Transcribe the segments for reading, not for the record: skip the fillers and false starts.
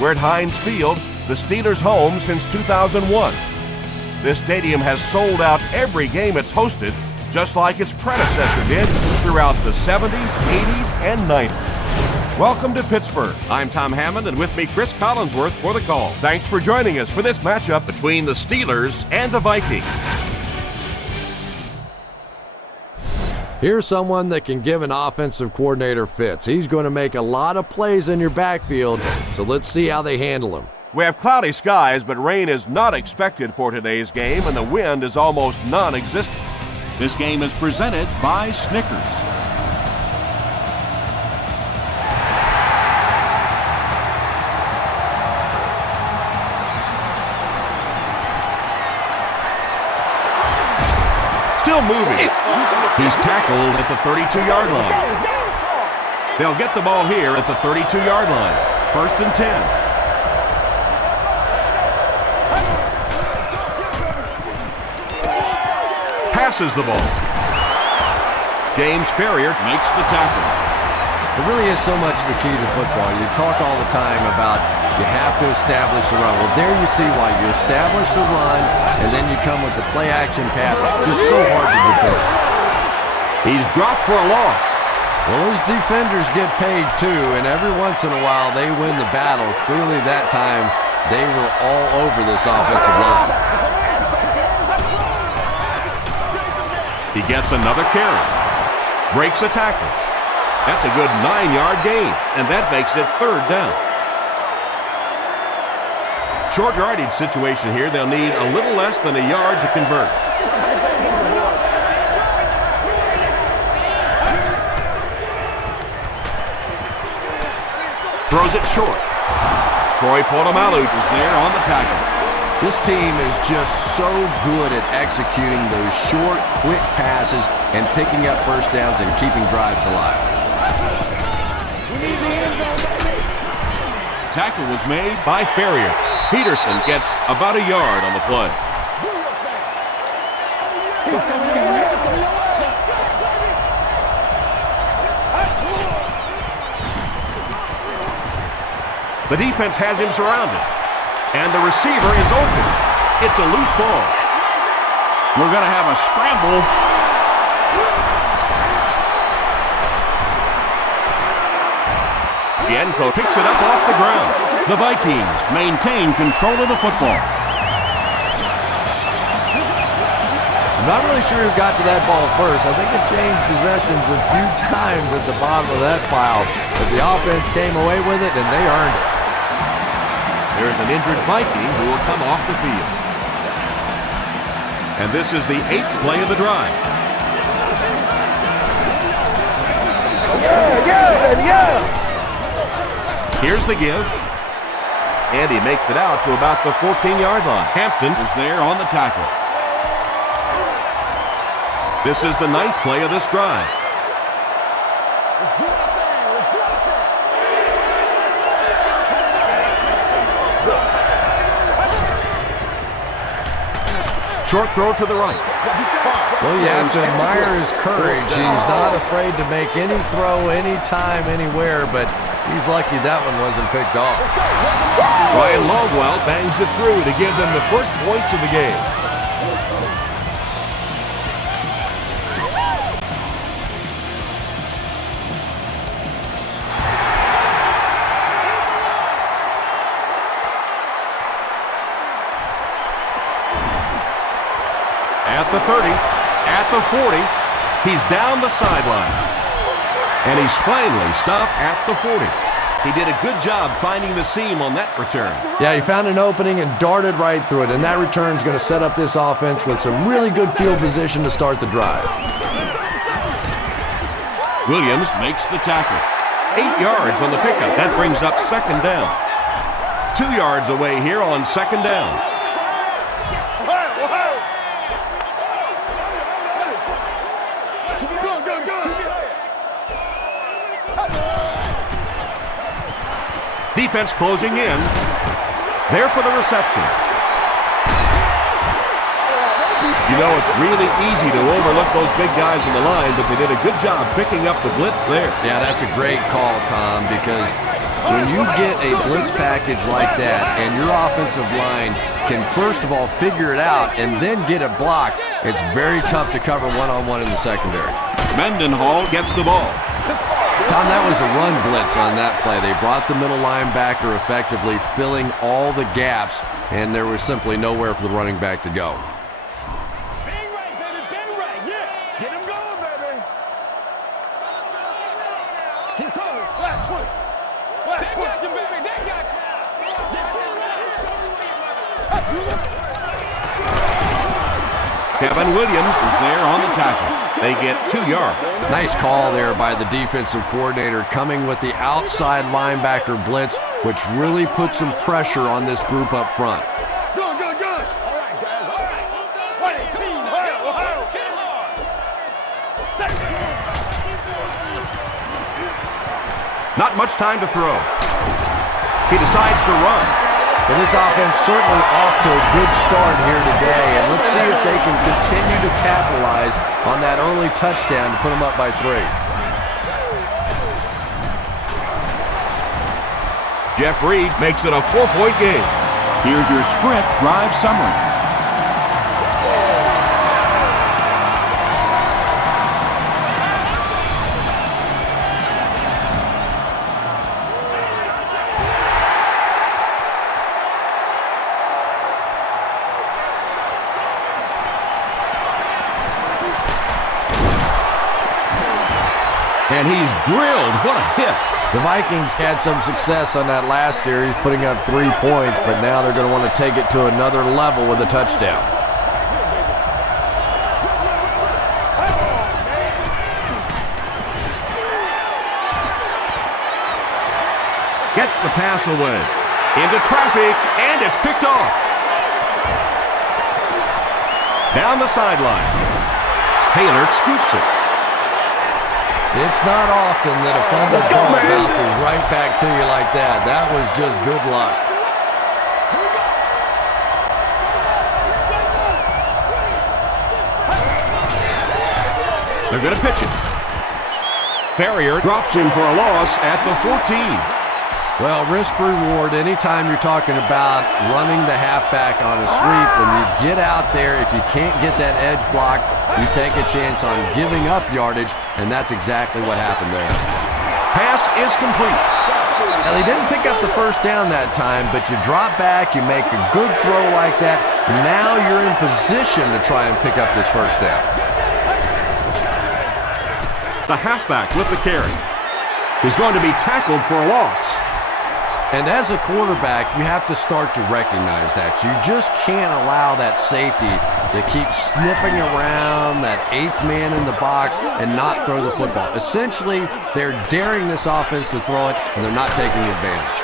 We're at Heinz Field, the Steelers' home since 2001. This stadium has sold out every game it's hosted, just like its predecessor did throughout the 70s, 80s, and 90s. Welcome to Pittsburgh. I'm Tom Hammond, and with me, Chris Collinsworth for the call. Thanks for joining us for this matchup between the Steelers and the Vikings. Here's someone that can give an offensive coordinator fits. He's going to make a lot of plays in your backfield, so let's see how they handle him. We have cloudy skies, but rain is not expected for today's game, and the wind is almost non-existent. This game is presented by Snickers. Still moving. He's tackled at the 32-yard line. They'll get the ball here at the 32-yard line. 1st and 10. Passes the ball. James Ferrier makes the tackle. It really is so much the key to football. You talk all the time about you have to establish the run. Well, there you see why. You establish the run, and then you come with the play-action pass. Just so hard to defend. He's dropped for a loss. Well, those defenders get paid too, and every once in a while they win the battle. Clearly that time they were all over this offensive line. He gets another carry. Breaks a tackle. That's a good 9-yard gain, and that makes it 3rd down. Short yardage situation here. They'll need a little less than a yard to convert. Throws it short. Troy Polamalu is there on the tackle. This team is just so good at executing those short, quick passes and picking up first downs and keeping drives alive. Tackle was made by Ferrier. Peterson gets about a yard on the play. The defense has him surrounded. And the receiver is open. It's a loose ball. We're going to have a scramble. Bienko picks it up off the ground. The Vikings maintain control of the football. I'm not really sure who got to that ball first. I think it changed possessions a few times at the bottom of that pile. But the offense came away with it, and they earned it. There's an injured Viking who will come off the field. And this is the 8th play of the drive. Here's the give. And he makes it out to about the 14-yard line. Hampton is there on the tackle. This is the 9th play of this drive. Short throw to the right. Well, you have to admire his courage. He's not afraid to make any throw, anytime, anywhere, but he's lucky that one wasn't picked off. Ryan Longwell bangs it through to give them the first points of the game. At the 30, at the 40, he's down the sideline. And he's finally stopped at the 40. He did a good job finding the seam on that return. Yeah, he found an opening and darted right through it, and that return is going to set up this offense with some really good field position to start the drive. Williams makes the tackle. 8 yards on the pickup. That brings up 2nd down. 2 yards away here on 2nd down. Defense closing in. There for the reception. You know, it's really easy to overlook those big guys in the line, but they did a good job picking up the blitz there. Yeah, that's a great call, Tom, because When you get a blitz package like that and your offensive line can first of all figure it out and then get it blocked, it's very tough to cover one-on-one in the secondary. Mendenhall gets the ball. Tom, that was a run blitz on that play. They brought the middle linebacker effectively, filling all the gaps, and there was simply nowhere for the running back to go. Bang right, baby, bang right, yeah. Get him going, baby. Keep going. Last 20. Last 20. They got you, baby, they got you. Kevin Williams is there on the tackle. They get 2 yards. Nice call there by the defensive coordinator, coming with the outside linebacker blitz, which really put some pressure on this group up front. Good, good, good. All right, guys, all right. 118, Ohio. Not much time to throw. He decides to run. Well, this offense certainly off to a good start here today, and let's see if they can continue to capitalize on that early touchdown to put them up by 3. Jeff Reed makes it a 4-point game. Here's your sprint drive summary. And he's drilled. What a hit. The Vikings had some success on that last series, putting up 3 points, but now they're going to want to take it to another level with a touchdown. Gets the pass away. Into traffic, and it's picked off. Down the sideline. Taylor scoops it. It's not often that a fumble ball bounces right back to you like that. That was just good luck. They're going to pitch it. Ferrier drops him for a loss at the 14. Well, risk-reward, anytime you're talking about running the halfback on a sweep, when you get out there, if you can't get that edge block, you take a chance on giving up yardage, and that's exactly what happened there. Pass is complete. Now, they didn't pick up the first down that time, but you drop back, you make a good throw like that. Now you're in position to try and pick up this first down. The halfback with the carry. He's going to be tackled for a loss. And as a quarterback, you have to start to recognize that. You just can't allow that safety to keep sniffing around that 8th man in the box and not throw the football. Essentially, they're daring this offense to throw it, and they're not taking advantage.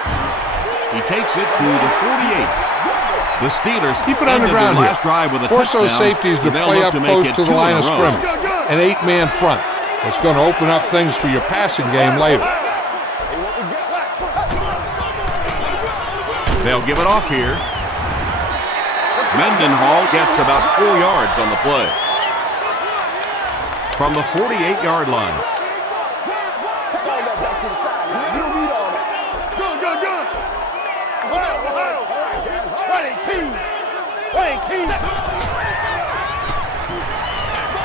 He takes it to the 48. The Steelers keep it on the ground here. Last drive with a Force touchdown, those safeties to play up close to the line of scrimmage. An 8-man front. It's going to open up things for your passing game later. They'll give it off here. Mendenhall gets about 4 yards on the play. From the 48-yard line. Good, good, good. Ohio. All right, guys. 118.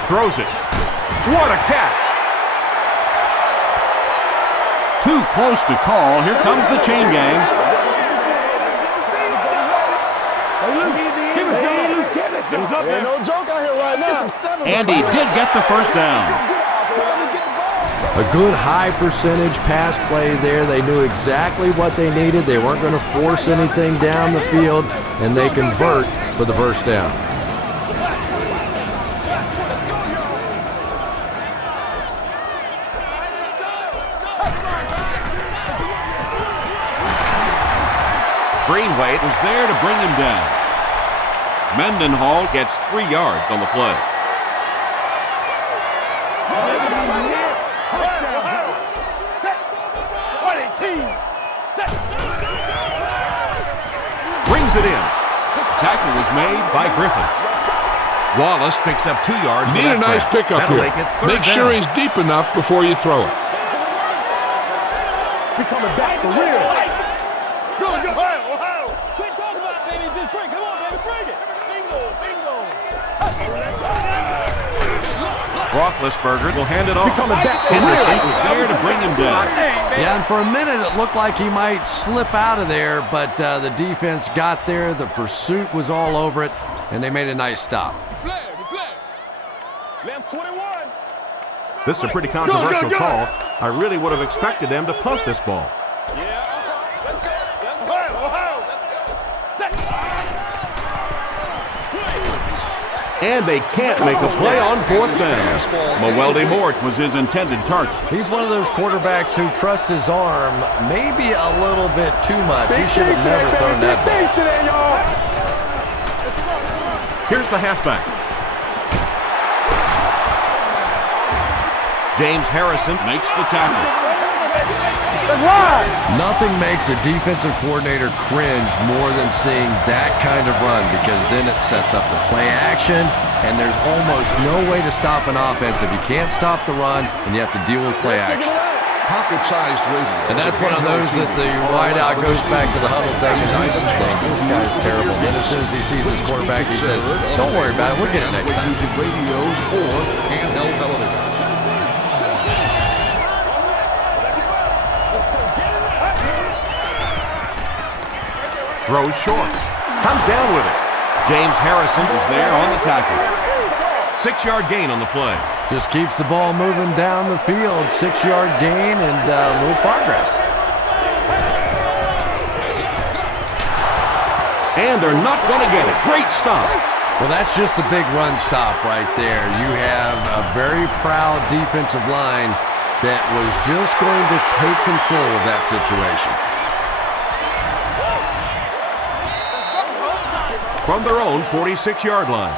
Throws it. What a catch. Too close to call. Here comes the chain gang. Ain't no joke out here right now. And he did get the first down. A good high percentage pass play there. They knew exactly what they needed. They weren't going to force anything down the field, and they convert for the first down. Greenway was there to bring him down. Mendenhall gets 3 yards on the play. Brings it in. Tackle was made by Griffin. Wallace picks up 2 yards. Need a nice pickup here. Make sure he's deep enough before you throw it. We're coming back the rear. Roethlisberger will hand it off. Henderson was there to bring him down. Yeah, and for a minute it looked like he might slip out of there, but the defense got there. The pursuit was all over it, and they made a nice stop. This is a pretty controversial call. I really would have expected them to punt this ball. And they can't make a play on fourth down. Mewelde Mort was his intended target. He's one of those quarterbacks who trusts his arm maybe a little bit too much. He should have never thrown that ball. Here's the halfback. James Harrison Makes the tackle. Nothing makes a defensive coordinator cringe more than seeing that kind of run, because then it sets up the play action, and there's almost no way to stop an offense if you can't stop the run and you have to deal with play action. Pocket-sized radio. And that's one of those that the wideout goes back to the huddle thing and he thinks, this guy's terrible. Then as soon as he sees his quarterback, he says, don't worry about it, we'll get it next time. Using radios or handheld televisions. throws short. Comes down with it. James Harrison is there on the tackle. 6-yard gain on the play. Just keeps the ball moving down the field. 6-yard gain and a little progress. And they're not going to get it. Great stop. Well, that's just a big run stop right there. You have a very proud defensive line that was just going to take control of that situation. From their own 46-yard line.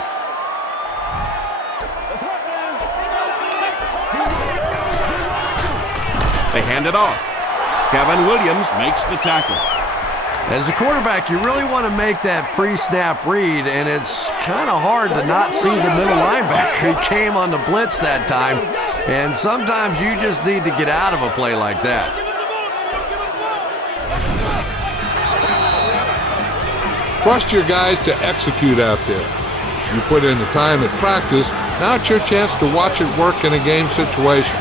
They hand it off. Kevin Williams makes the tackle. As a quarterback, you really want to make that pre-snap read, and it's kind of hard to not see the middle linebacker. He came on the blitz that time, and sometimes you just need to get out of a play like that. Trust your guys to execute out there. You put in the time at practice, now it's your chance to watch it work in a game situation.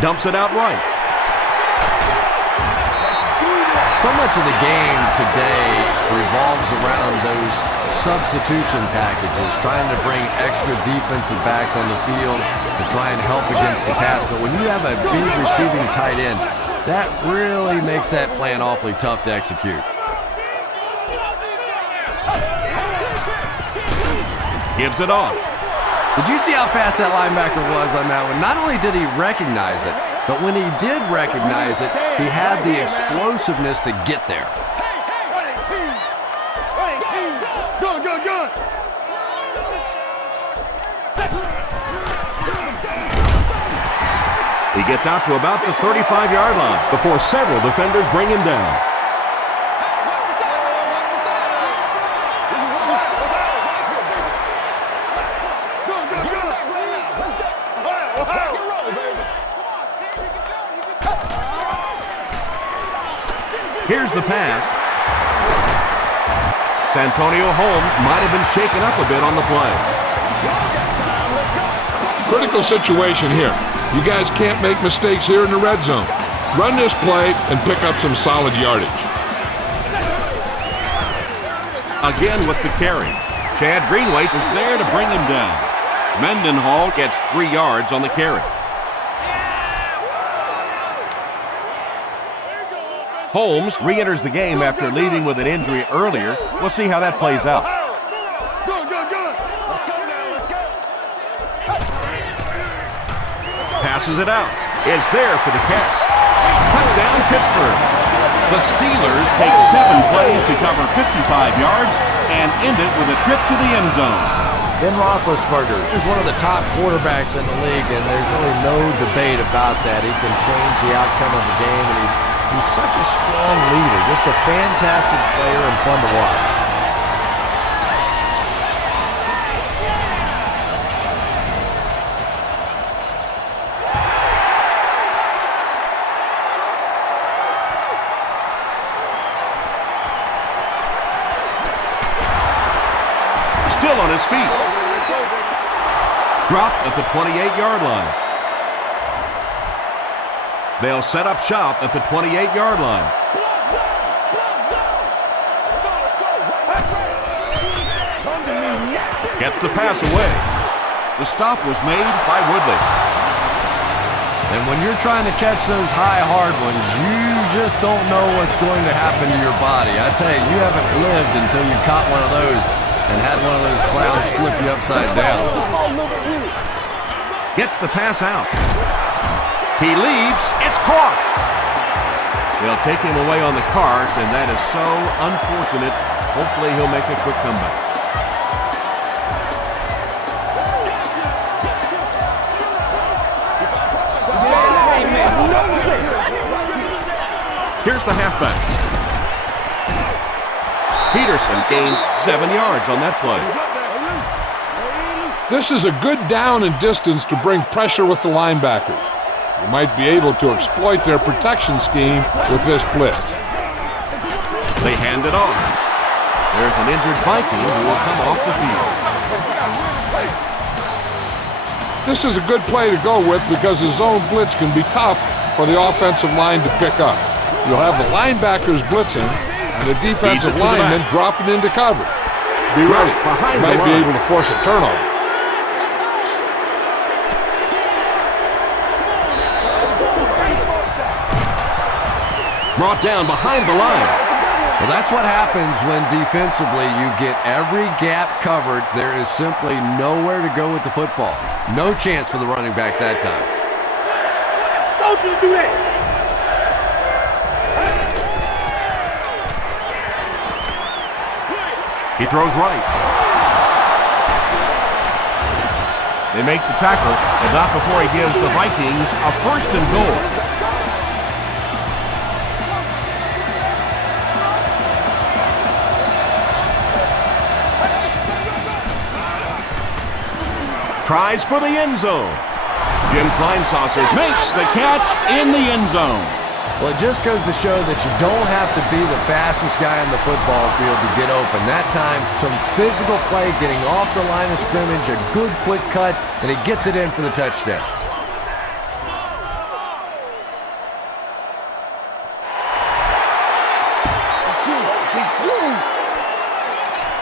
Dumps it out right. So much of the game today revolves around those substitution packages, trying to bring extra defensive backs on the field to try and help against the pass. But when you have a big receiving tight end, that really makes that plan awfully tough to execute. Gives it off. Did you see how fast that linebacker was on that one? Not only did he recognize it, but when he did recognize it, he had the explosiveness to get there. He gets out to about the 35-yard line before several defenders bring him down. Here's the pass. Santonio Holmes might have been shaken up a bit on the play. Critical situation here. You guys can't make mistakes here in the red zone. Run this play and pick up some solid yardage. Again with the carry. Chad Greenway was there to bring him down. Mendenhall gets 3 yards on the carry. Holmes re-enters the game after leaving with an injury earlier. We'll see how that plays out. Passes it out. Is there for the catch. Touchdown, Pittsburgh. The Steelers take 7 plays to cover 55 yards and end it with a trip to the end zone. Ben Roethlisberger is one of the top quarterbacks in the league, and there's really no debate about that. He can change the outcome of the game, and he's such a strong leader, just a fantastic player and fun to watch. still on his feet. Dropped at the 28-yard line. They'll set up shop at the 28-yard line. Gets the pass away. The stop was made by Woodley. And when you're trying to catch those high, hard ones, you just don't know what's going to happen to your body. I tell you, you haven't lived until you caught one of those and had one of those clowns flip you upside down. Gets the pass out. He leaves. It's caught. They'll take him away on the cart, and that is so unfortunate. Hopefully he'll make a quick comeback. Here's the halfback. Peterson gains 7 yards on that play. This is a good down and distance to bring pressure with the linebackers. You might be able to exploit their protection scheme with this blitz. They hand it off. There's an injured Viking who will come off the field. This is a good play to go with because the zone blitz can be tough for the offensive line to pick up. You'll have the linebackers blitzing and the defensive linemen dropping into coverage. Be ready. You might be able to force a turnover. Brought down behind the line. Well, that's what happens when defensively you get every gap covered. There is simply nowhere to go with the football. No chance for the running back that time. Don't you do that! He throws right. They make the tackle, but not before he gives the Vikings a 1st and goal. Tries for the end zone. Jim Kleinsasser makes the catch in the end zone. Well, it just goes to show that you don't have to be the fastest guy on the football field to get open. That time, some physical play, getting off the line of scrimmage, a good quick cut, and he gets it in for the touchdown.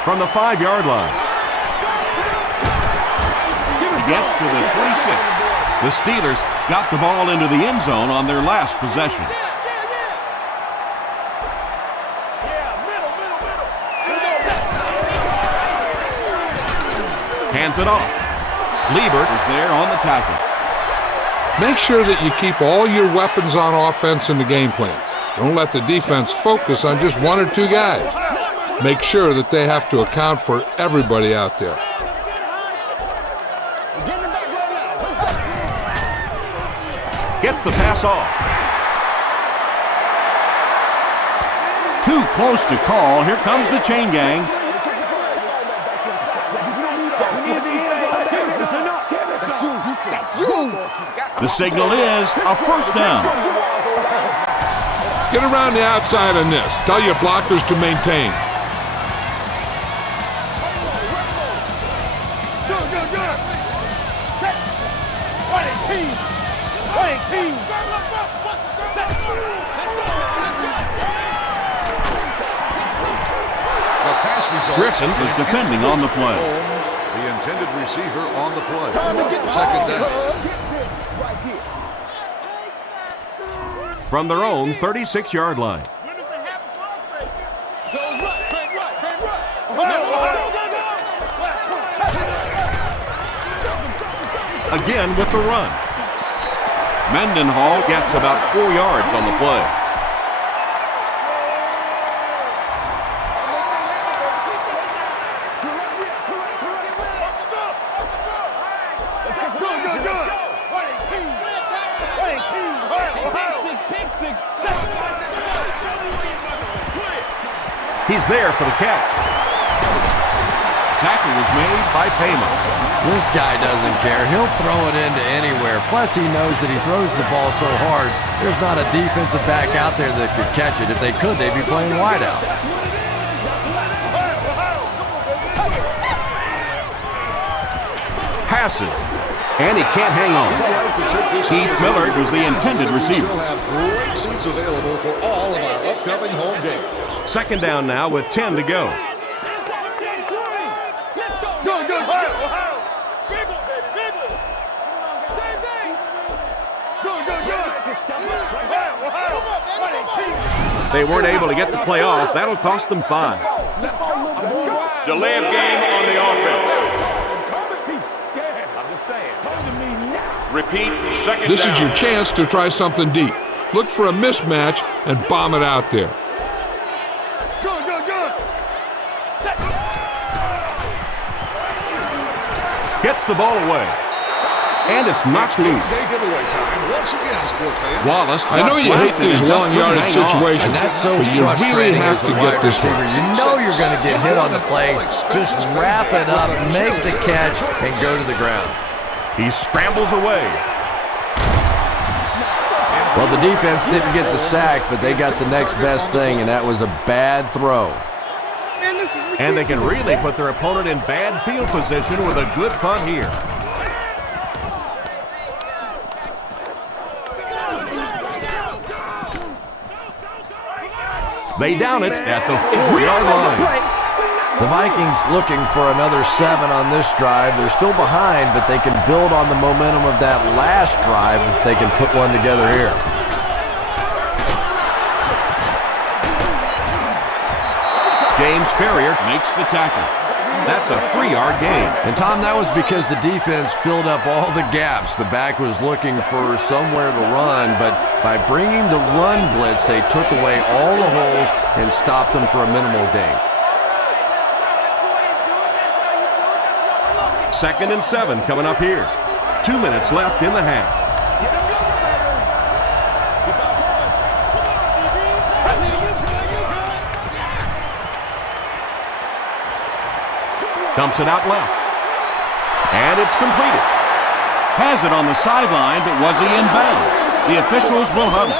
From the 5-yard line. He gets to the 26. The Steelers got the ball into the end zone on their last possession. Hands it off. Liebert is there on the tackle. Make sure that you keep all your weapons on offense in the game plan. Don't let the defense focus on just 1 or 2 guys. Make sure that they have to account for everybody out there. Gets the pass off. Too close to call. Here comes the chain gang. The signal is a 1st down. Get around the outside on this. Tell your blockers to maintain. Griffin is defending on the play. The intended receiver on the play. 2nd down. From their own 36-yard line. Again with the run. Mendenhall gets about 4 yards on the play. He's there for the catch. Tackle was made by Payman. This guy doesn't care. He'll throw it into anywhere. Plus, he knows that he throws the ball so hard, there's not a defensive back out there that could catch it. If they could, they'd be playing wideout. passes. And he can't hang on. Keith Millard was the intended receiver. We'll have great seats available for all of our upcoming home games. Second down now with 10 to go. Good, good. They weren't able to get the play off. That'll cost them 5. Delay of game on the offense. Repeat, second This down. is your chance to try something deep. Look for a mismatch and bomb it out there. Good, good, good. Gets the ball away. And it's knocked loose. Day giveaway time once again, sports fans. Wallace. I know you hate these long yardage situations, And that's so but you really frustrating have as a to wide get this receiver. one. You know you're going to get hit on the play. Just wrap it up, make the catch, and go to the ground. He scrambles away. Well, the defense didn't get the sack, but they got the next best thing, and that was a bad throw. And they can really put their opponent in bad field position with a good punt here. They down it at the 4-yard line. The Vikings looking for another 7 on this drive. They're still behind, but they can build on the momentum of that last drive if they can put one together here. James Ferrier makes the tackle. That's a 3-yard gain. And Tom, that was because the defense filled up all the gaps. The back was looking for somewhere to run, but by bringing the run blitz, they took away all the holes and stopped them for a minimal gain. 2nd and 7 coming up here. 2 minutes left in the half. Dumps it out left. And it's completed. Has it on the sideline, but was he in bounds? The officials will huddle.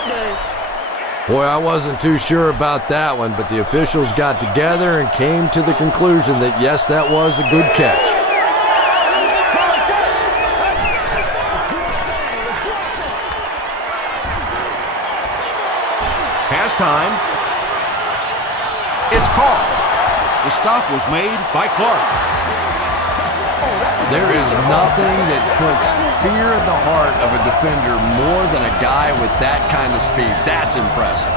Boy, I wasn't too sure about that one, but the officials got together and came to the conclusion that, yes, that was a good catch. Has time. It's caught. The stop was made by Clark. There is nothing that puts fear in the heart of a defender more than a guy with that kind of speed. That's impressive.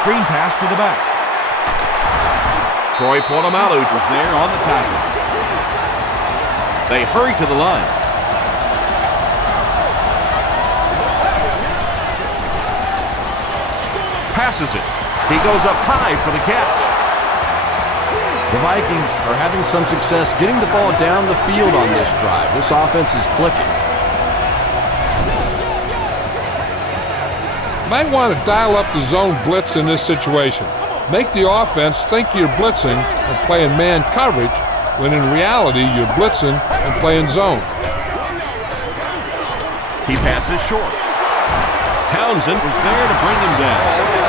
Screen pass to the back. Troy Polamalu was there on the tackle. They hurry to the line. Passes it. He goes up high for the catch. The Vikings are having some success getting the ball down the field on this drive. This offense is clicking. Might want to dial up the zone blitz in this situation. Make the offense think you're blitzing and playing man coverage, when in reality you're blitzing and playing zone. He passes short. Townsend was there to bring him down.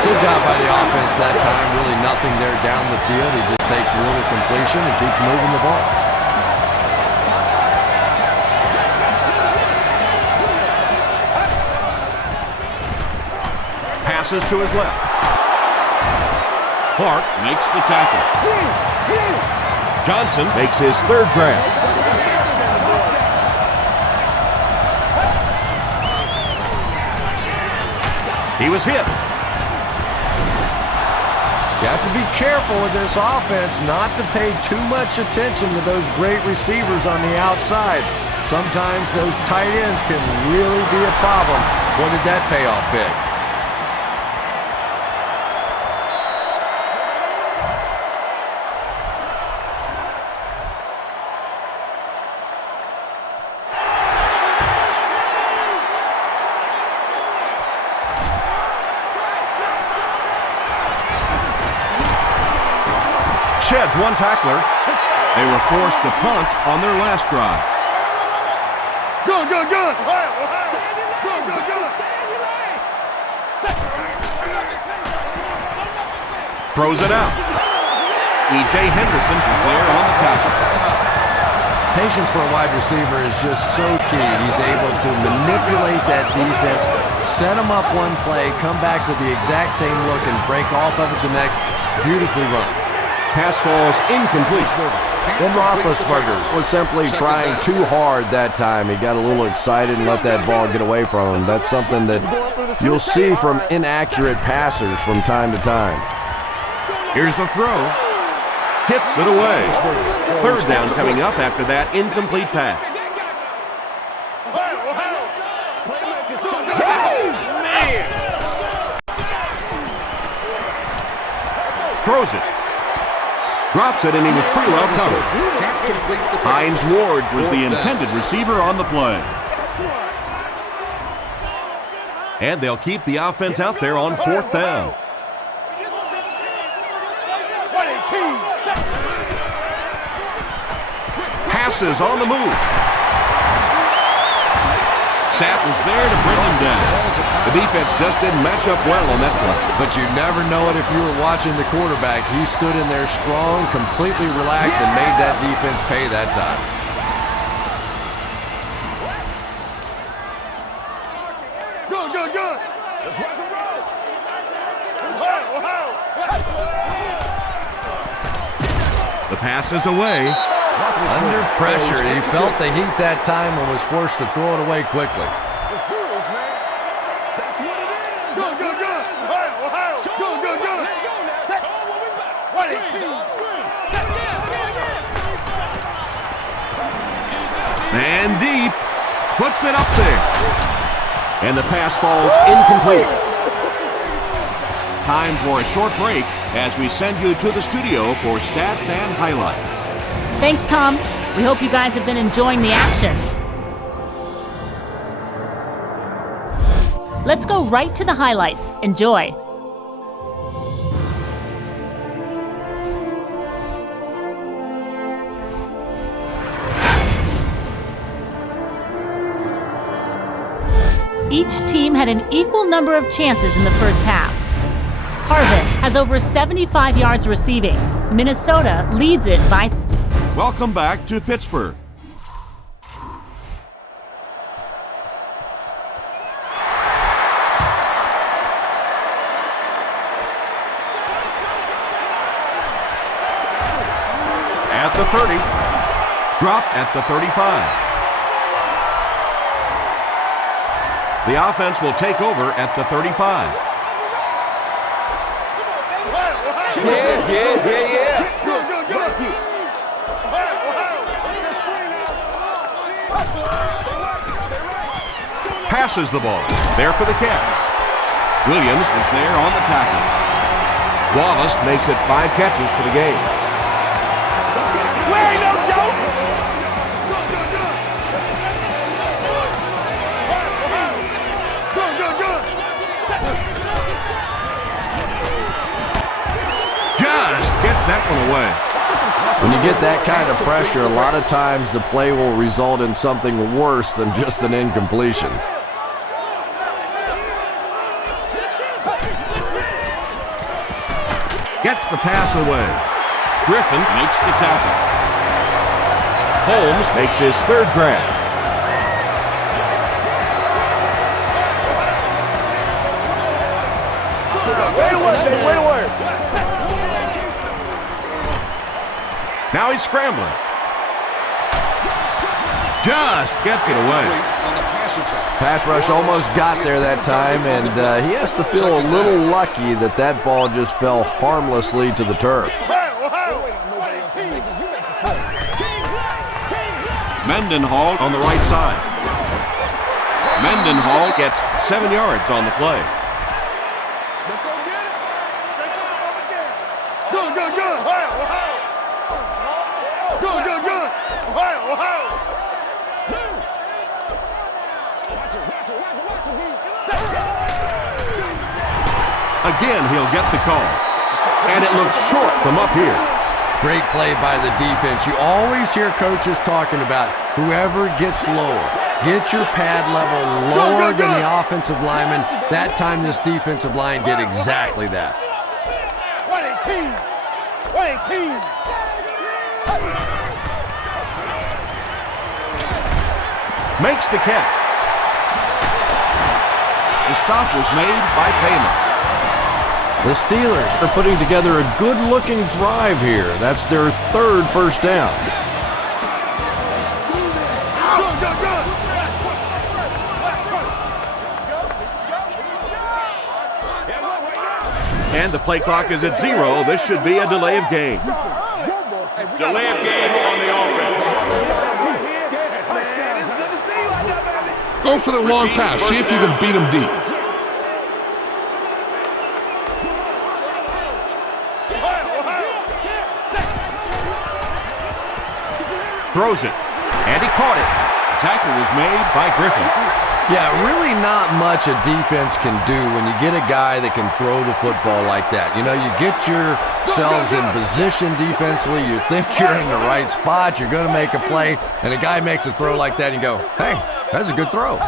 Good job by the offense that time. Really nothing there down the field. He just takes a little completion and keeps moving the ball. Passes to his left. Clark makes the tackle. Johnson makes his 3rd grab. He was hit. You have to be careful with this offense not to pay too much attention to those great receivers on the outside. Sometimes those tight ends can really be a problem. What did that payoff big? Sheds one tackler. They were forced to punt on their last drive. Good, good, good. Good, good, good. Throws it out. E.J. Henderson is there on the tackle. Patience for a wide receiver is just so key. He's able to manipulate that defense, set them up one play, come back with the exact same look, and break off of it the next. Beautifully run. Pass falls incomplete. Ben Roethlisberger was simply trying too hard that time. He got a little excited and let that ball get away from him. That's something that you'll see from inaccurate passers from time to time. Here's the throw. Tips it away. Third down coming up after that incomplete pass. Throws it. Drops it, and he was pretty well covered. Hines Ward was the intended receiver on the play. And they'll keep the offense out there on fourth down. Passes on the move. Sapp was there to bring him down. The defense just didn't match up well on that play. But you never know it if you were watching the quarterback. He stood in there strong, completely relaxed, and made that defense pay that time. Good. Let's rock and roll. The pass is away. Under pressure, he felt the heat that time and was forced to throw it away quickly. Let's do this, man. That's what it is. Good. Good. What a team. And deep. Puts it up there. And the pass falls incomplete. Time for a short break as we send you to the studio for stats and highlights. Thanks, Tom. We hope you guys have been enjoying the action. Let's go right to the highlights. Enjoy. Each team had an equal number of chances in the first half. Harvard has over 75 yards receiving. Minnesota leads it by... Welcome back to Pittsburgh. At the 30. Dropped at the 35. The offense will take over at the 35. Yeah. Passes the ball. There for the catch. Williams is there on the tackle. Wallace makes it 5 catches for the game. We ain't no joke. Good. Just gets that one away. When you get that kind of pressure, a lot of times the play will result in something worse than just an incompletion. Gets the pass away. Griffin makes the tackle. Holmes makes his 3rd grab. Way to work. Now he's scrambling. Just gets it away. Pass rush almost got there that time, and he has to feel a little lucky that that ball just fell harmlessly to the turf. Mendenhall on the right side. Mendenhall gets 7 yards on the play. Again, he'll get the call. And it looks short from up here. Great play by the defense. You always hear coaches talking about whoever gets lower. Get your pad level lower than the offensive lineman. That time this defensive line did exactly that. 118. 118. Makes the catch. The stop was made by payment. The Steelers are putting together a good-looking drive here. That's their third first down. And the play clock is at 0. This should be a delay of game. Delay of game on the offense. Go for the long pass. See if you can beat him deep. Throws it. And he caught it. The tackle was made by Griffin. Yeah, really not much a defense can do when you get a guy that can throw the football like that. You know, you get yourselves in position defensively, you think you're in the right spot, you're going to make a play, and a guy makes a throw like that, and you go, hey, that's a good throw.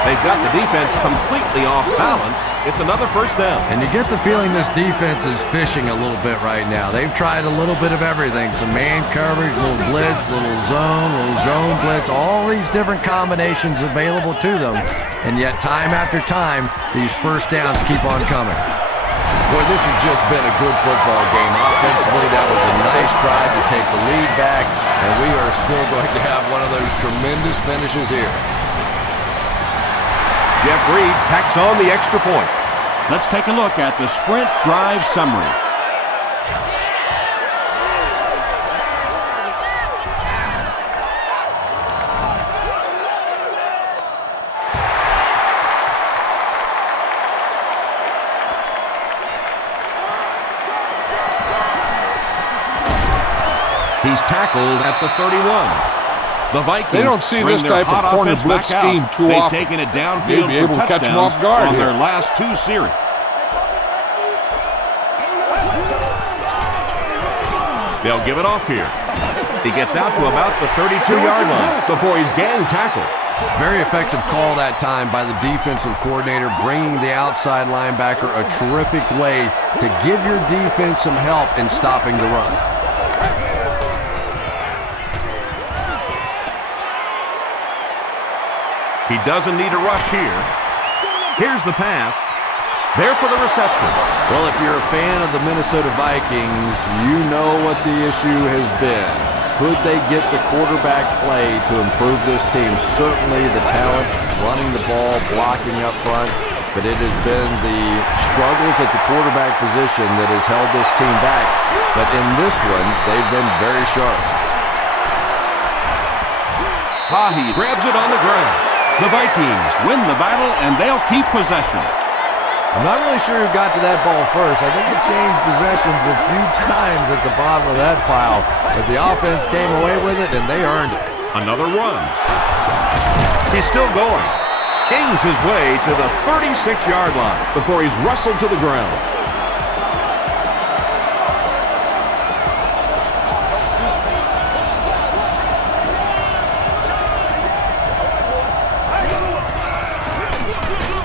They've got the defense completely off balance. It's another first down. And you get the feeling this defense is fishing a little bit right now. They've tried a little bit of everything. Some man coverage, little blitz, little zone blitz, all these different combinations available to them. And yet time after time, these first downs keep on coming. Boy, this has just been a good football game. Offensively, that was a nice drive to take the lead back. And we are still going to have one of those tremendous finishes here. Jeff Reed tacks on the extra point. Let's take a look at the sprint drive summary. He's tackled at the 31. The Vikings They don't see this type of corner blitz scheme too often. They've taken it downfield They'll be able for to catch him touchdowns off guard on here. their last 2 series. They'll give it off here. He gets out to about the 32-yard line before he's gang tackled. Very effective call that time by the defensive coordinator, bringing the outside linebacker a terrific way to give your defense some help in stopping the run. He doesn't need a rush here. Here's the pass. There for the reception. Well, if you're a fan of the Minnesota Vikings, you know what the issue has been. Could they get the quarterback play to improve this team? Certainly the talent, running the ball, blocking up front, but it has been the struggles at the quarterback position that has held this team back. But in this one, they've been very sharp. Tahi grabs it on the ground. The Vikings win the battle, and they'll keep possession. I'm not really sure who got to that ball first. I think it changed possessions a few times at the bottom of that pile, but the offense came away with it, and they earned it. Another run. He's still going. Gains his way to the 36-yard line before he's wrestled to the ground.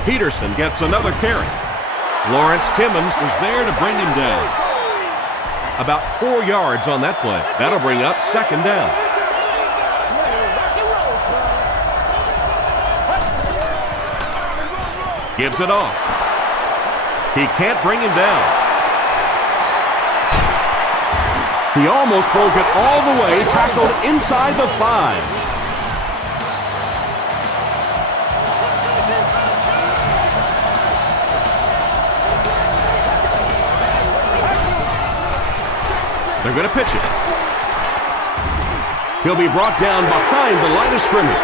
Peterson gets another carry. Lawrence Timmons was there to bring him down. About 4 yards on that play. That'll bring up second down. Gives it off. He can't bring him down. He almost broke it all the way, tackled inside the 5. They're going to pitch it. He'll be brought down behind the line of scrimmage.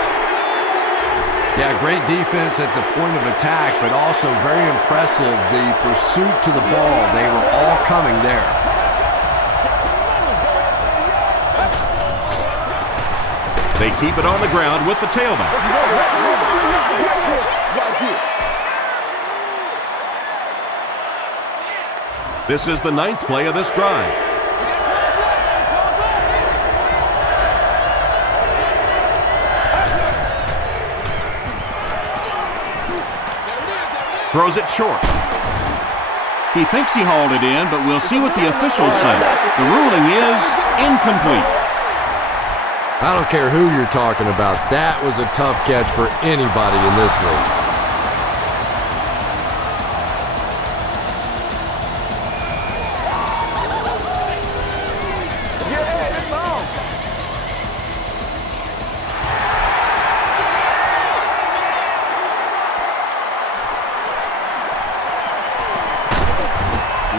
Yeah, great defense at the point of attack, but also very impressive the pursuit to the ball. They were all coming there. They keep it on the ground with the tailback. This is the 9th play of this drive. Throws it short. He thinks he hauled it in, but we'll see what the officials say. The ruling is incomplete. I don't care who you're talking about. That was a tough catch for anybody in this league.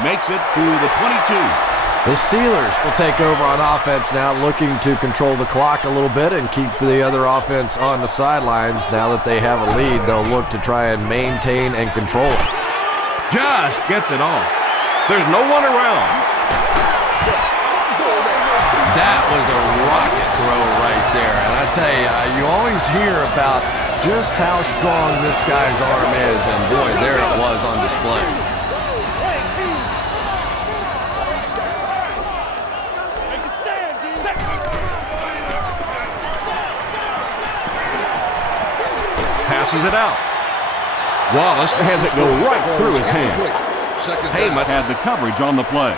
Makes it to the 22. The Steelers will take over on offense now, looking to control the clock a little bit and keep the other offense on the sidelines. Now that they have a lead, they'll look to try and maintain and control it. Just gets it off. There's no one around. That was a rocket throw right there. And I tell you, you always hear about just how strong this guy's arm is, and boy, there it was on display. Passes it out. Wallace has it go right through his hand. Haymuth had the coverage on the play.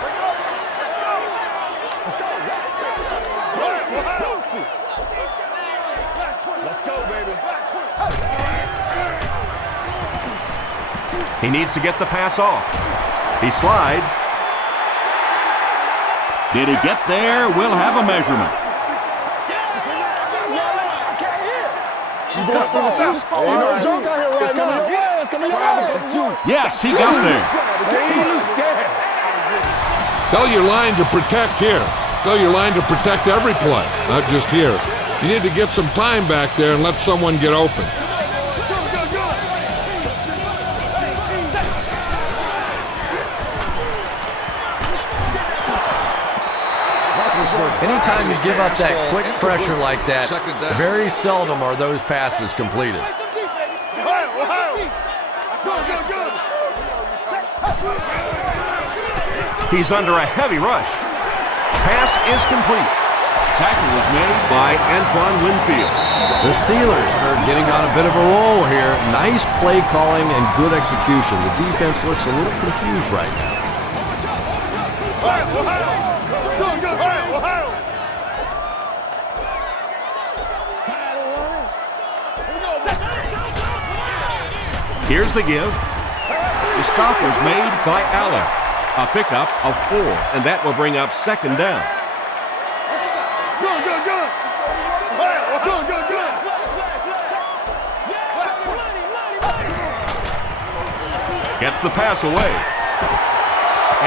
Let's go, baby. He needs to get the pass off. He slides. Did he get there? We'll have a measurement. Yes, he got there. Tell your line to protect here. Tell your line to protect every play, not just here. You need to get some time back there and let someone get open. Anytime you give up that quick pressure like that, very seldom are those passes completed. He's under a heavy rush. Pass is complete. Tackle was made by Antoine Winfield. The Steelers are getting on a bit of a roll here. Nice play calling and good execution. The defense looks a little confused right now. Here's the give. The stop was made by Allen. A pickup of 4, and that will bring up second down. Gets the pass away.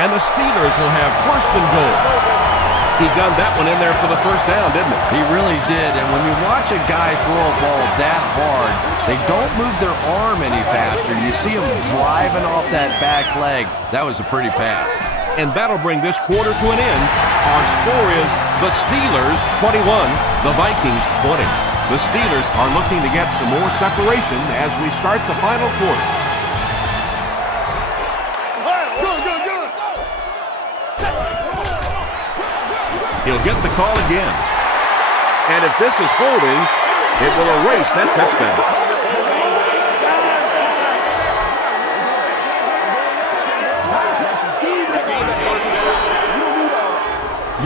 And the Steelers will have first and goal. He gunned that one in there for the first down, didn't he? He really did, and when you watch a guy throw a ball that hard, they don't move their arm any faster. You see him driving off that back leg. That was a pretty pass. And that'll bring this quarter to an end. Our score is the Steelers 21, the Vikings 20. The Steelers are looking to get some more separation as we start the final quarter. He'll get the call again. And if this is holding, it will erase that touchdown.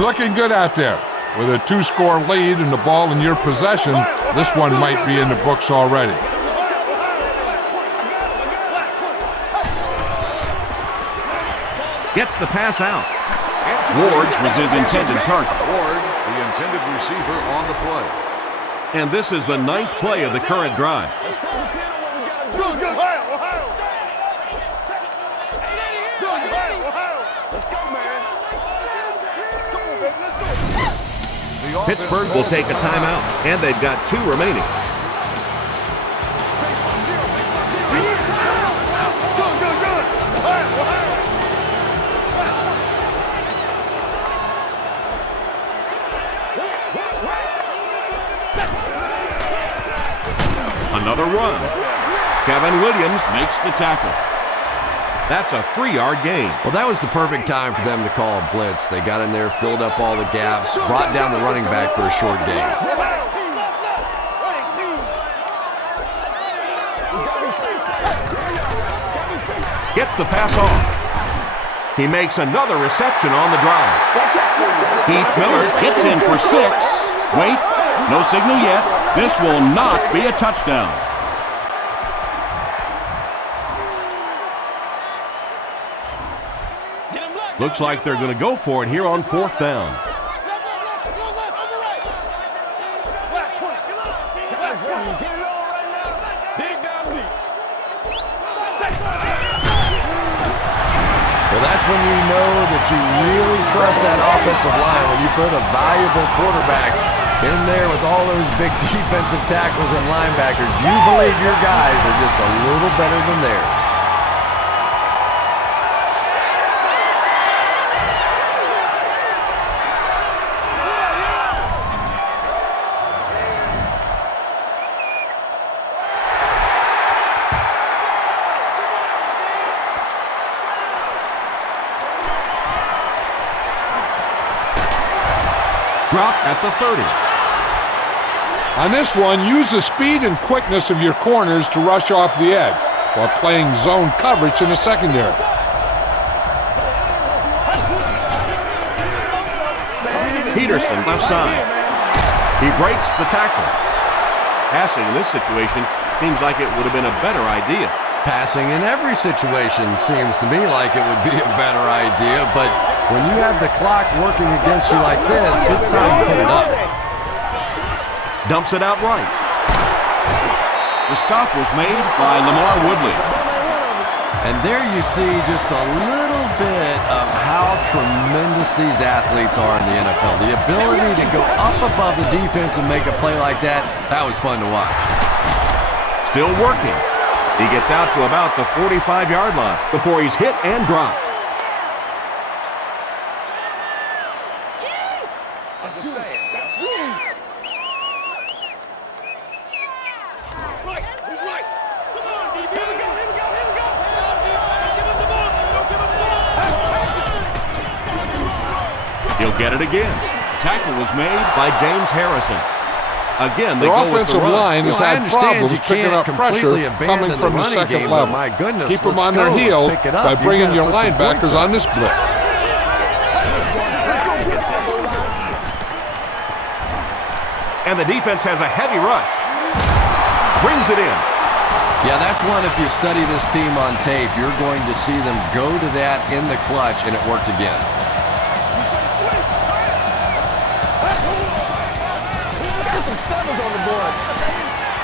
Looking good out there. With a 2-score lead and the ball in your possession, this one might be in the books already. Gets the pass out. Ward was his intended target. Ward, the intended receiver on the play. And this is the 9th play of the current drive. Pittsburgh will take a timeout, and they've got 2 remaining. Another run. Kevin Williams makes the tackle. That's a 3-yard gain. Well, that was the perfect time for them to call a blitz. They got in there, filled up all the gaps, brought down the running back for a short gain. Gets the pass off. He makes another reception on the drive. Heath Miller hits in for 6. Wait, no signal yet. This will not be a touchdown. Looks like they're going to go for it here on 4th down. Well, that's when you know that you really trust that offensive line, when you put a valuable quarterback in there with all those big defensive tackles and linebackers. You believe your guys are just a little better than theirs. Dropped at the 30. On this one, use the speed and quickness of your corners to rush off the edge while playing zone coverage in the secondary. Peterson left side. He breaks the tackle. Passing in this situation seems like it would have been a better idea. Passing in every situation seems to me like it would be a better idea, but when you have the clock working against you like this, it's time to put it up. Dumps it out right. The stop was made by Lamar Woodley. And there you see just a little bit of how tremendous these athletes are in the NFL. The ability to go up above the defense and make a play like that was fun to watch. Still working. He gets out to about the 45-yard line before he's hit and dropped. He'll get it again. Tackle was made by James Harrison. Again, the offensive line has had problems picking up pressure coming from the second level. Keep them on their heels by bringing your linebackers on this blitz. And the defense has a heavy rush. Brings it in. Yeah, that's one, if you study this team on tape, you're going to see them go to that in the clutch, and it worked again.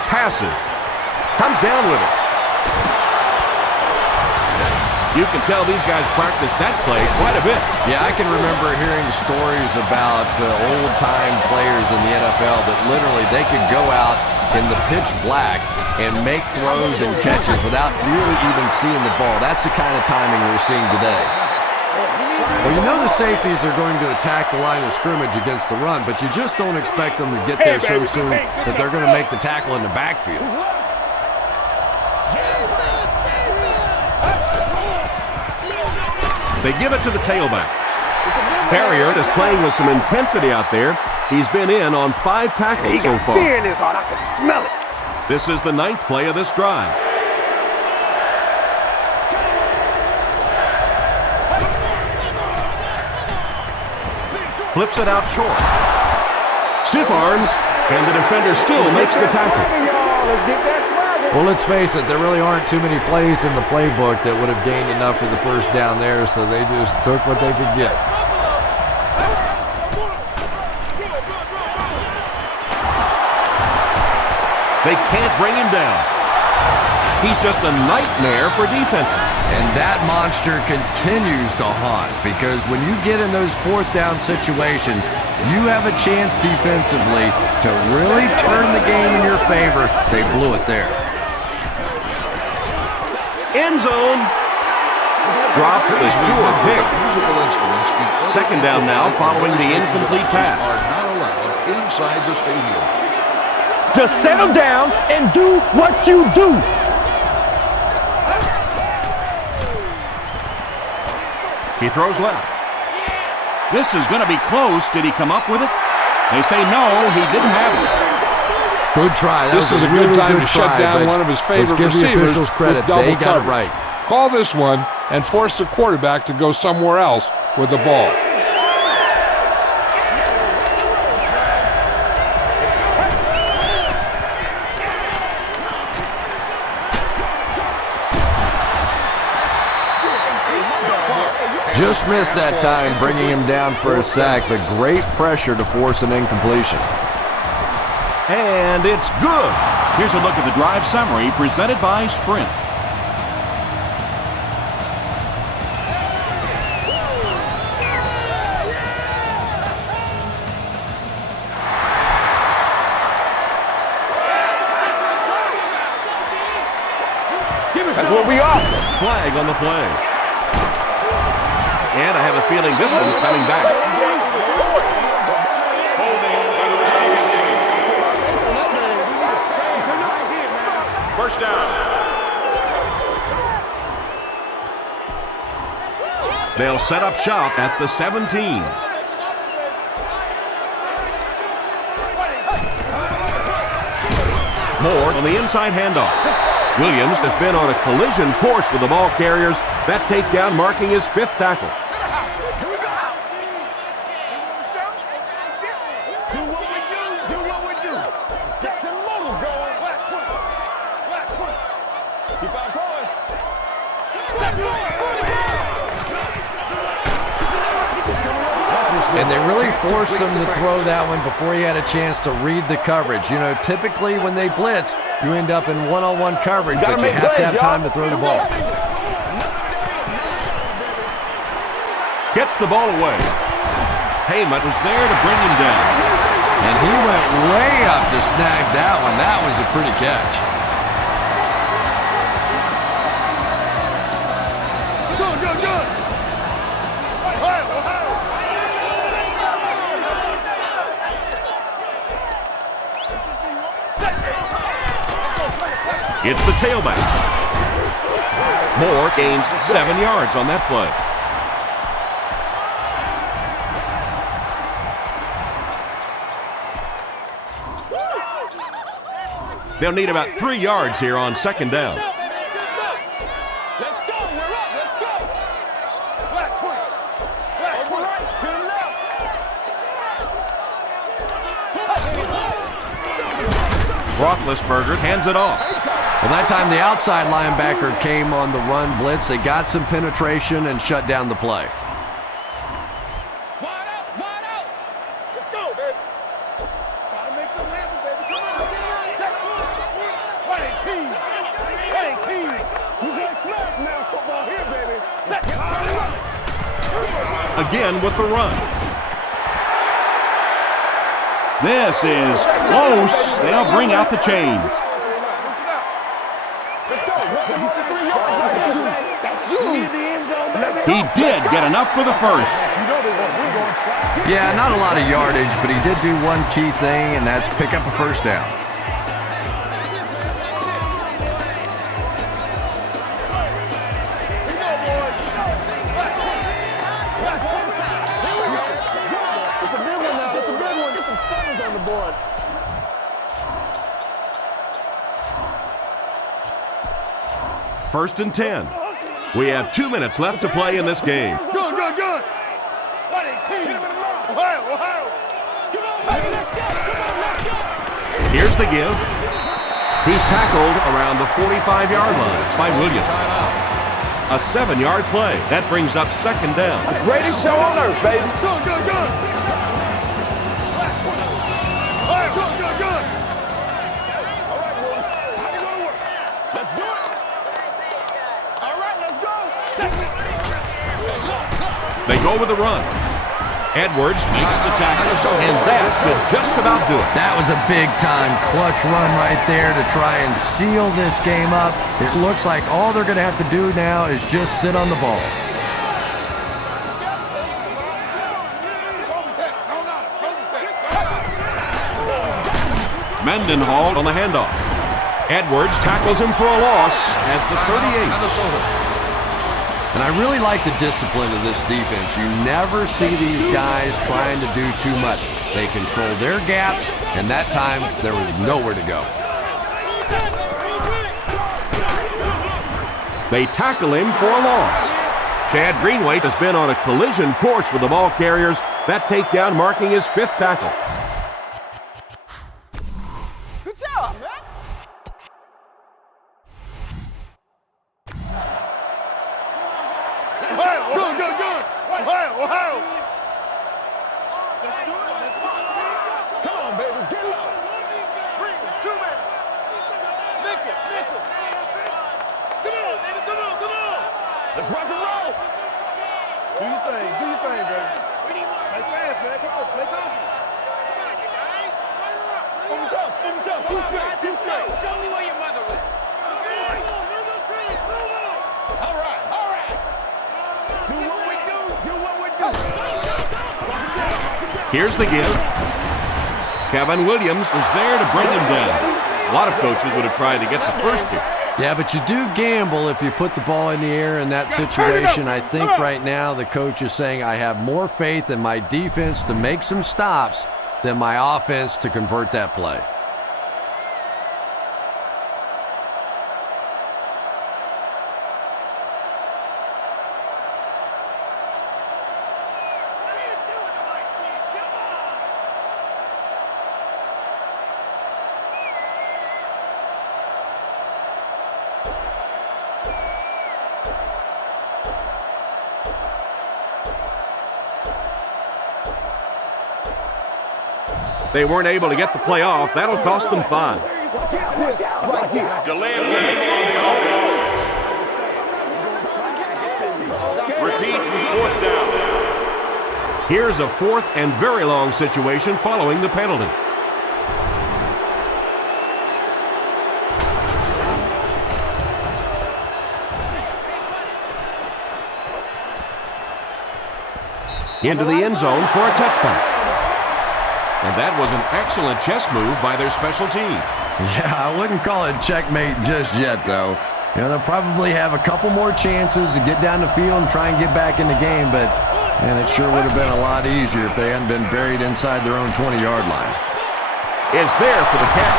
Passes. Comes down with it. You can tell these guys practice that play quite a bit. Yeah, I can remember hearing stories about old-time players in the NFL that literally they could go out in the pitch black and make throws and catches without really even seeing the ball. That's the kind of timing we're seeing today. Well, you know the safeties are going to attack the line of scrimmage against the run, but you just don't expect them to get there so soon that they're going to make the tackle in the backfield. They give it to the tailback. Ferrier is playing with some intensity out there. He's been in on 5 tackles so far. Fear in his heart. I can smell it. This is the 9th play of this drive. Flips it out short. Stiff arms, and the defender still makes the tackle. Well, let's face it, there really aren't too many plays in the playbook that would have gained enough for the first down there, so they just took what they could get. They can't bring him down. He's just a nightmare for defenses. And that monster continues to haunt, because when you get in those 4th down situations, you have a chance defensively to really turn the game in your favor. They blew it there. End zone. Drops the sure pick. Second down now following the incomplete pass. Are not allowed inside the stadium. Just settle down and do what you do. He throws left. This is going to be close. Did he come up with it? They say no, he didn't have it. Good try. This is a good time to shut down one of his favorite receivers with double coverage. Call this one and force the quarterback to go somewhere else with the ball. Just missed that time, bringing him down for a sack, but great pressure to force an incompletion. And it's good. Here's a look at the drive summary presented by Sprint. That's what we are. Flag on the play. And I have a feeling this one's coming back. Holding by the receiving team. First down. They'll set up shop at the 17. Moore on the inside handoff. Williams has been on a collision course with the ball carriers. That takedown marking his 5th tackle. Do what we do. Get the motors going. Black 20. Keep our course. And they really forced him to throw that one before he had a chance to read the coverage. You know, typically when they blitz, you end up in one-on-one coverage, but you have to have time to throw the ball. Gets the ball away. Heyman was there to bring him down. And he went way up to snag that one. That was a pretty catch. Good. It's the tailback. Moore gains 7 yards on that play. They'll need about 3 yards here on 2nd down. Let's go. We're up. Let's go. Black 20. Black 20. To the left. Roethlisberger hands it off. Well, that time the outside linebacker came on the run blitz. They got some penetration and shut down the play. Wide out. Let's go, baby. Gotta make something happen, baby. Come on. What a team. You got smashed now, football here, baby. Again with the run. This is close. They'll bring out the chains. He did get enough for the first. Yeah, not a lot of yardage, but he did do one key thing, and that's pick up a first down. It's a big one now. It's a big one. Get some sevens on the board. First and 10. We have 2 minutes left to play in this game. Good. What a team. Ohio. Here's the give. He's tackled around the 45-yard line by Williams. A 7-yard play. That brings up 2nd down. Greatest show on earth, baby. Good. Good. All right, boys. Time to go to work. Let's do it. All right, let's go. They go with the run. Edwards makes the tackle, and that should just about do it. That was a big-time clutch run right there to try and seal this game up. It looks like all they're going to have to do now is just sit on the ball. Mendenhall on the handoff. Edwards tackles him for a loss at the 38. And I really like the discipline of this defense. You never see these guys trying to do too much. They control their gaps, and that time there was nowhere to go. They tackle him for a loss. Chad Greenway has been on a collision course with the ball carriers. That takedown marking his 5th tackle. Good job, man. Good. Ohio. Let's do it. Come on, baby. Get low. Bring it. 2 man. Nickel. Come on. Let's rock and roll. Do your thing, baby. Play fast, man. Come on, play confident. Over top. Too straight. Show me where your mother went. All right. Do what we do. Here's the give. Kevin Williams was there to bring him down. A lot of coaches would have tried to get the first here. Yeah, but you do gamble if you put the ball in the air in that situation. I think right now the coach is saying I have more faith in my defense to make some stops than my offense to convert that play. They weren't able to get the play off. That'll cost them 5. Delay of game on the offense. Repeat, 4th down. Here's a 4th and very long situation following the penalty. Into the end zone for a touchback. And that was an excellent chess move by their special team. Yeah, I wouldn't call it checkmate just yet, though. You know, they'll probably have a couple more chances to get down the field and try and get back in the game, but man, it sure would have been a lot easier if they hadn't been buried inside their own 20-yard line. Is there for the catch.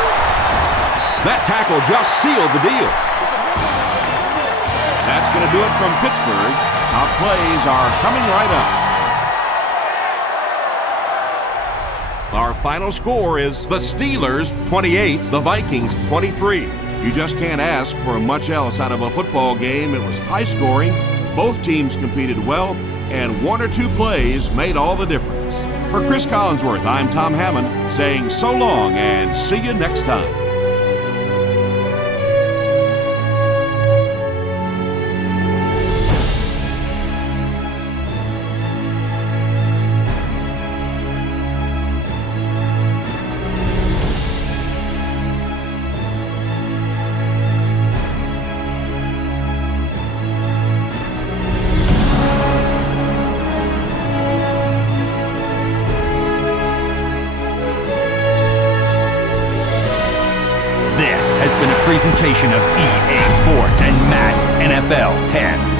That tackle just sealed the deal. That's going to do it from Pittsburgh. Top plays are coming right up. Our final score is the Steelers 28, the Vikings 23. You just can't ask for much else out of a football game. It was high scoring, both teams competed well, and 1 or 2 plays made all the difference. For Chris Collinsworth, I'm Tom Hammond saying so long and see you next time. This has been a presentation of EA Sports and Madden NFL 10.